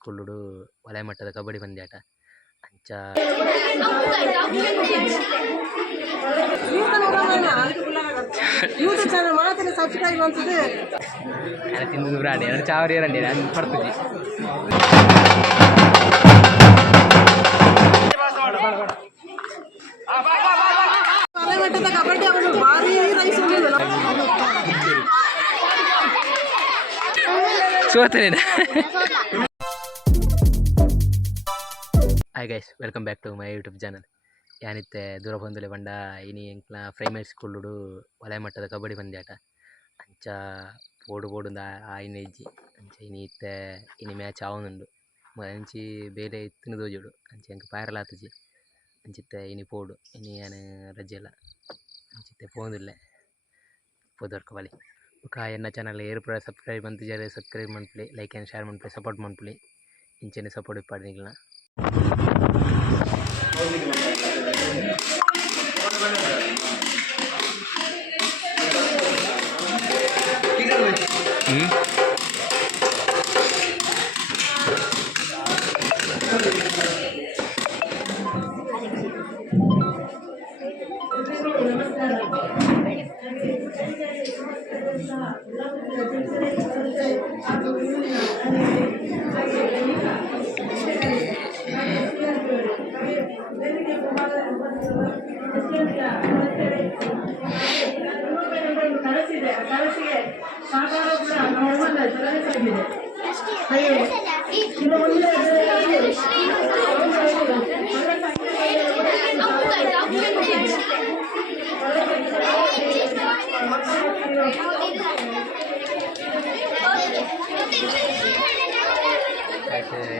ಸ್ಕೂಲುಡು ವಲಯ ಮಟ್ಟದ ಕಬಡ್ಡಿ ಪಂದ್ಯಾಟ ಅಂಚ ತಿಂದು ರಾಣಿ ಎರಡು ಚಾವರಿ ರಂಡಿ ನಾನು ಪಡ್ತೀನಿ ಸೋತೇನೆ. Hi guys, welcome back to my YouTube channel. ಯಾನಿತ್ತೆ ದೂರ ಬಂದುಲೆ ಬಂಡ ಇನಿ ಎಂಕ್ಲ ಪ್ರೈಮರಿ ಸ್ಕೂಲುಡು ವಲಯ ಮಟ್ಟದ ಕಬಡ್ಡಿ ಪಂದ್ಯಾಟ ಅಂಚ ಪೋಡು ಆಯ್ನ ಇಜ್ಜಿ ಅಂಚ ಇನಿ ಇತ್ತೆ ಇನಿ ಮ್ಯಾಚ್ ಆವೊಂದುಂಡು ಅಂಚಿ ಬೇಲೆ ಇತ್ತಿನ ದೋಜುಡು ಅಂಚ ಎಂಕ್ ಪಾಯರಲ ಆತುಜಿ ಅಂಚಿತ್ತೆ ಇನಿ ಪೋಡು ಇನಿ ಯಾನು ರಜೆಲ ಅಂಚಿತ್ತೆ ಪೋಂದುಲ್ಲೆ ಪೋದರ್ಕ ಬಲಿ ಬೊಕ ಎನ್ನ ಚಾನಲ್ ಏರು ಪೂರ ಸಬ್ಸ್ಕ್ರೈಬ್ ಅಂತಿದ್ದಾರೆ. ಸಬ್ಸ್ಕ್ರೈಬ್ ಮನ್ಪುಲಿ, ಲೈಕ್ ಆ್ಯಂಡ್ ಶೇರ್ ಮನ್ಪುಲಿ, ಸಪೋರ್ಟ್ ಮನ್ಪುಲಿ. ಇಂಚೆನೆ ಸಪೋರ್ಟ್ ಇಪ್ಪಾಡಿನಿಗ್ಲ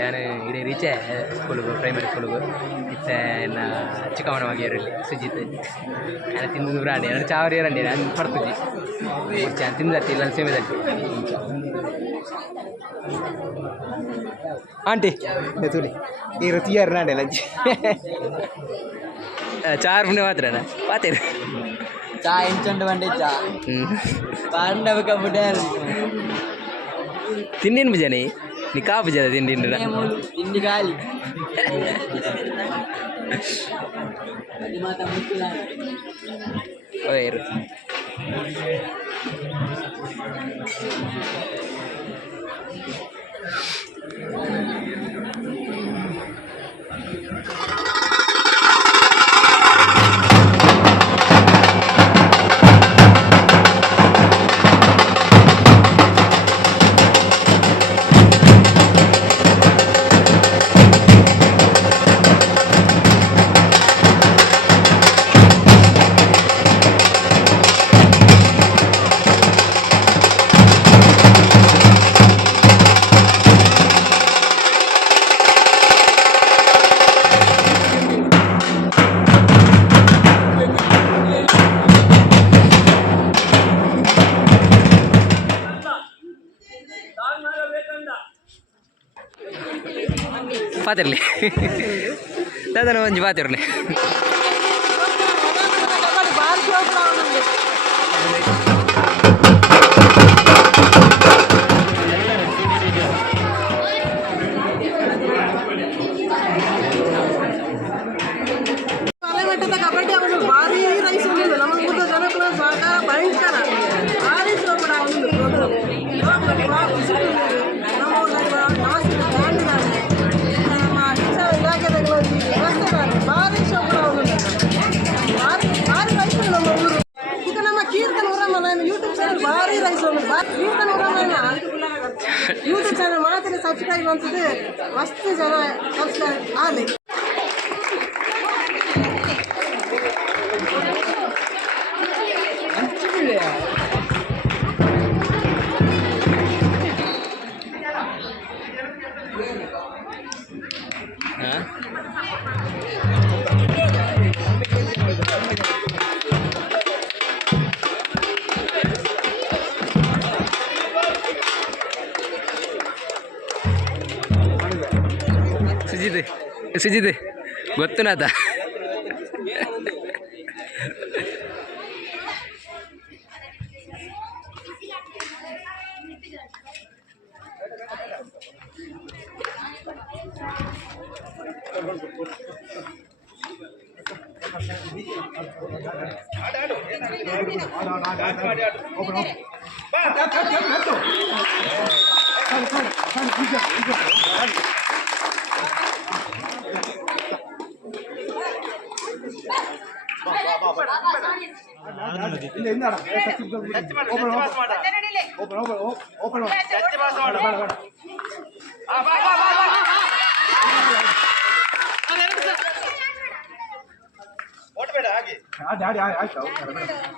ഞാൻ ഇവിടെ റീച്ചേ സ്കൂളിಗೆ ಪ್ರೈಮರಿ ಸ್ಕೂಲಿಗೆ ಇತ್ತೆ ಎನ್ನ ಚಿಕ್ಕಮ್ಮನವಾಗಿರಲ್ಲಿ ಸುಜಿತ್ ನಾನು ತಿಂದು ರಾಣಿ ಎರಡು ಚಾವರಿ ರಂಡಿ ನಾನು ಪಡ್ತೀನಿ ನಾನು ತಿಂದತ್ತಿ ಇಲ್ಲ ಸೇಮೆದತ್ತಿ ಆಂಟಿ ತುಳಿ ಈ ರುಚಿಯಾರು ನಾಡೆ ಲಂಚ್ ಚಾರ್ ಮುನೆ ಮಾತ್ರನಾ ಪಾತೇರು ಚಾ ಎಂಚಂಡು ಬಂಡೆ ಚಾ ಪಾಂಡವ ಕಬ್ಬುಡೆ ತಿಂಡಿನ ಭುಜನಿ ನೀ ಕಾ ಭುಜದ ತಿಂಡಿ ಗಾಲಿ ಓಯರು ಪಾತಿರಲಿ ದಾದನ ಒಂಜಿ ಪಾತಿರ್ಲಿ ಕಬಡ್ಡಿ ಅವನು ಭಾರಿ ರೈಸ್ ನಮ್ಮ ಜನಗಳ ಸಹಕಾರ ಭಯಂಕರ ಭಾರಿ ಈಗ ನಮ್ಮ keerthangowdauramal ಯೂಟ್ಯೂಬ್ ಚಾನಲ್ ಭಾರಿ ರೈಸ್ keerthangowdaral ಯೂಟ್ಯೂಬ್ ಚಾನಲ್ ಮಾತ್ರ ಸಬ್ಸ್ಕ್ರೈಬ್ ಅಂತದೆ ಮಸ್ತ್ ಜನ ಸಬ್ಸ್ಕ್ರೈಬ್ ಆಗಲಿ. ಸುಜಿತ್ ಗೊತ್ತು ನಾತ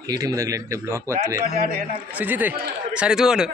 ಈ ಟೀಮ್ದಾಗಲೇ ಬ್ಲಾಕ್ ಬರ್ತವೆ. ಸುಜಿತ್ ಸರಿ ತಗೋನು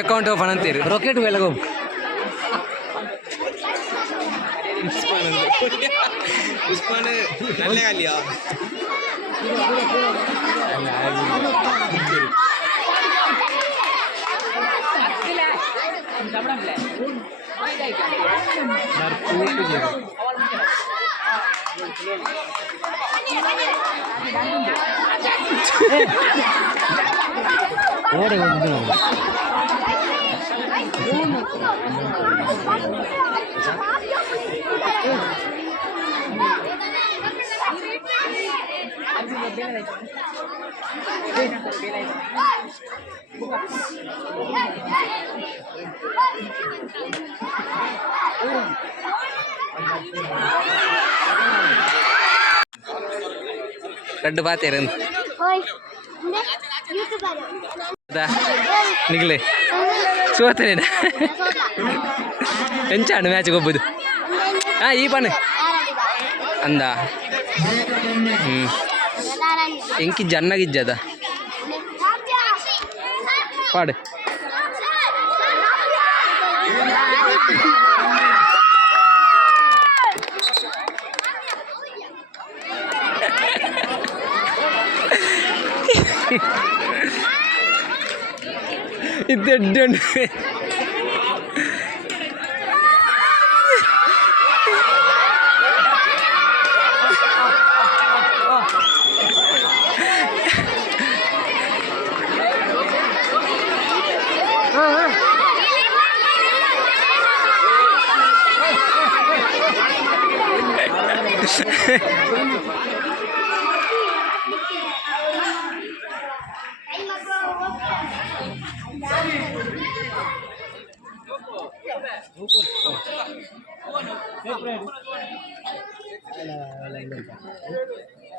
ಅಕೌಂಟ್ ಓಪನ್ ಅಂತೀರಿ ರಾಕೆಟ್ ಬೆಳಗು ಉಸ್ಮಾನ್ ನಲ್ಲೇ ಅಲ್ಲಿಯಾ ಓಡಿ ಹೋಗಿದ್ದು ಕಡ್ಡು ಬಾತೇರನ್ ನಿಗಲೆ ಸೋತನೇನ ಎಂಚಾಡು ಮ್ಯಾಚ್ಗೆ ಹೋಗ್ಬೋದು ಹಾಂ ಈ ಪಣ ಅಂದ ಎಂಕಿ ಜನ್ನಾಗಿಜ್ಜದ పాడు. ఇద్దండి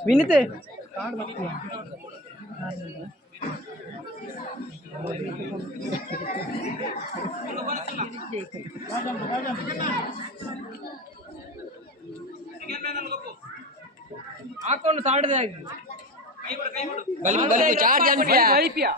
వినితే ಹಾಕೊಂಡು ಸಾಡ್ದೆ ಬಲ್ಬು ಚಾರ್ಜ್ ಅನ್ಪಿಯಾ